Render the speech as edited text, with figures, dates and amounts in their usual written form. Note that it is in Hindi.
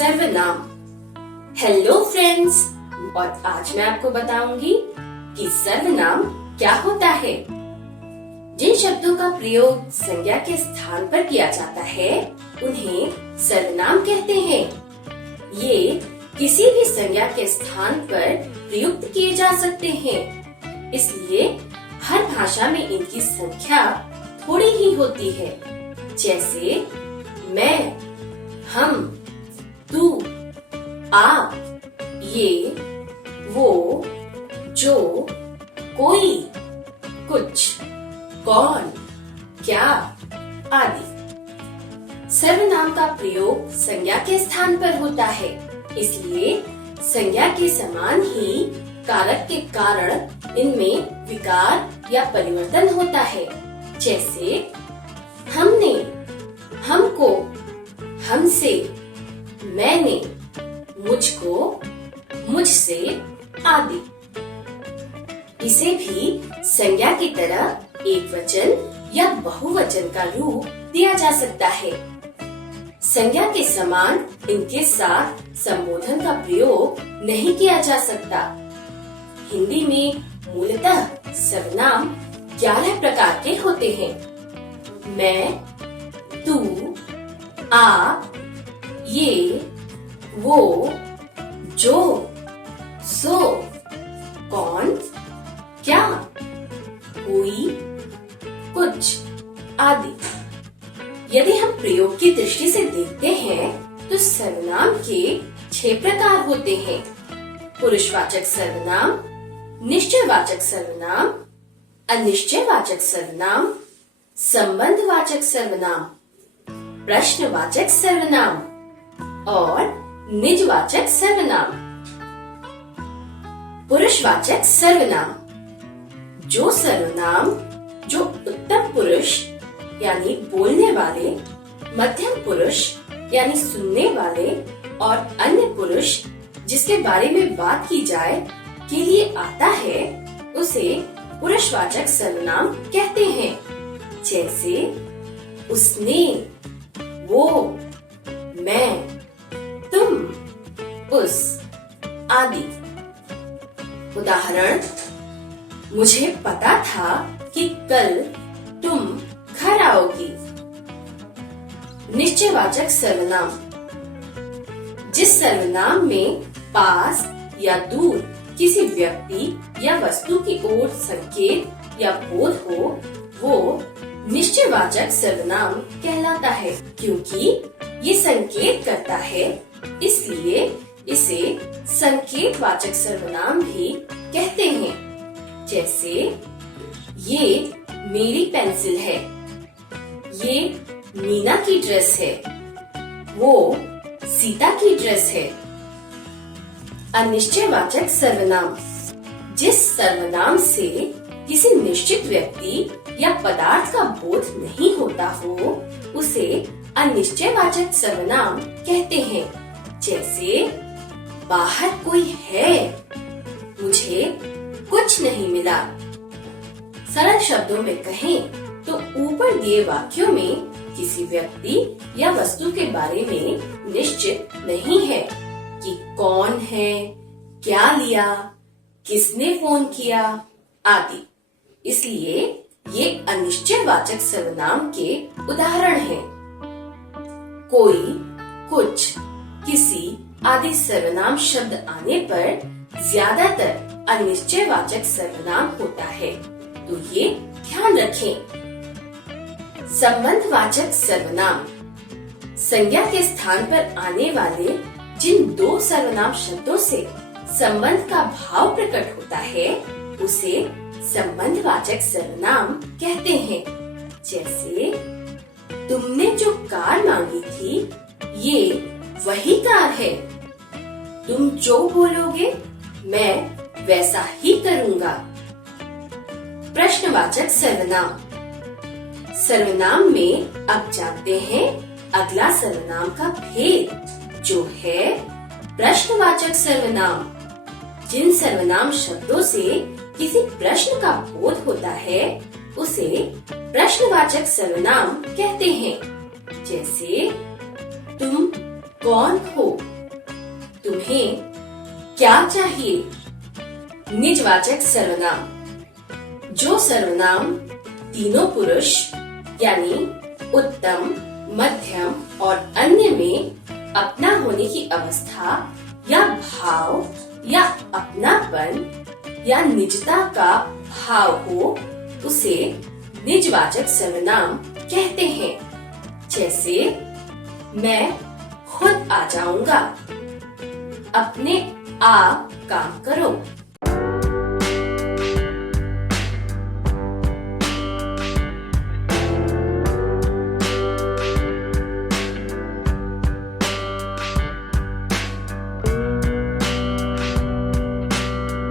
सर्वनाम। हेलो फ्रेंड्स, और आज मैं आपको बताऊंगी कि सर्वनाम क्या होता है। जिन शब्दों का प्रयोग संज्ञा के स्थान पर किया जाता है उन्हें सर्वनाम कहते हैं। ये किसी भी संज्ञा के स्थान पर प्रयुक्त किए जा सकते हैं, इसलिए हर भाषा में इनकी संख्या थोड़ी ही होती है। जैसे मैं, हम, तू, आप, ये, वो, जो, कोई, कुछ, कौन, क्या आदि। सर्वनाम का प्रयोग संज्ञा के स्थान पर होता है, इसलिए संज्ञा के समान ही कारक के कारण इनमें विकार या परिवर्तन होता है। जैसे हमने, हमको, हमसे, मैंने, मुझको, मुझसे आदि। इसे भी संज्ञा की तरह एकवचन या बहुवचन का रूप दिया जा सकता है। संज्ञा के समान इनके साथ संबोधन का प्रयोग नहीं किया जा सकता। हिंदी में मूलतः सर्वनाम 11 प्रकार के होते हैं। मैं, तू, आप, ये, वो, जो, सो, कौन, क्या, कोई, कुछ आदि। यदि हम प्रयोग की दृष्टि से देखते हैं तो सर्वनाम के 6 प्रकार होते हैं। पुरुषवाचक सर्वनाम, निश्चयवाचक सर्वनाम, अनिश्चयवाचक सर्वनाम, संबंधवाचक सर्वनाम, प्रश्नवाचक सर्वनाम और निजवाचक सर्वनाम। पुरुषवाचक सर्वनाम, जो सर्वनाम जो उत्तम पुरुष यानी बोलने वाले, मध्यम पुरुष यानी सुनने वाले और अन्य पुरुष जिसके बारे में बात की जाए के लिए आता है, उसे पुरुषवाचक सर्वनाम कहते हैं। जैसे उसने, वो, मैं, तुम, उस आदि। उदाहरण, मुझे पता था कि कल तुम घर आओगी। निश्चयवाचक सर्वनाम, जिस सर्वनाम में पास या दूर किसी व्यक्ति या वस्तु की ओर संकेत या बोध हो, वो निश्चयवाचक सर्वनाम कहलाता है। क्योंकि ये संकेत करता है, इसलिए इसे संकेतवाचक सर्वनाम भी कहते हैं। जैसे ये मेरी पेंसिल है, ये मीना की ड्रेस है, वो सीता की ड्रेस है। अनिश्चयवाचक सर्वनाम, जिस सर्वनाम से किसी निश्चित व्यक्ति या पदार्थ का बोध नहीं होता हो, उसे अनिश्चयवाचक सर्वनाम कहते हैं। जैसे बाहर कोई है, मुझे कुछ नहीं मिला। सरल शब्दों में कहें तो ऊपर दिए वाक्यों में किसी व्यक्ति या वस्तु के बारे में निश्चित नहीं है कि कौन है, क्या लिया, किसने फोन किया आदि। इसलिए ये अनिश्चयवाचक सर्वनाम के उदाहरण हैं। कोई, कुछ, किसी आदि सर्वनाम शब्द आने पर ज्यादातर अनिश्चयवाचक सर्वनाम होता है, तो ये ध्यान रखें। संबंधवाचक सर्वनाम, संज्ञा के स्थान पर आने वाले जिन 2 सर्वनाम शब्दों से संबंध का भाव प्रकट होता है, उसे संबंधवाचक सर्वनाम कहते हैं। जैसे तुमने जो कार मांगी थी, ये वही कार है। तुम जो बोलोगे मैं वैसा ही करूँगा। प्रश्नवाचक सर्वनाम, सर्वनाम में अब जानते हैं अगला सर्वनाम का भेद, जो है प्रश्नवाचक सर्वनाम। जिन सर्वनाम शब्दों से किसी प्रश्न का बोध होता है, उसे प्रश्नवाचक सर्वनाम कहते हैं। जैसे तुम कौन हो, तुम्हें क्या चाहिए। निजवाचक सर्वनाम। जो सर्वनाम तीनों पुरुष यानी उत्तम, मध्यम और अन्य में अपना होने की अवस्था या भाव या अपनापन या निजता का भाव हो, उसे निजवाचक सर्वनाम कहते हैं। जैसे मैं खुद आ जाऊंगा, अपने आप काम करो।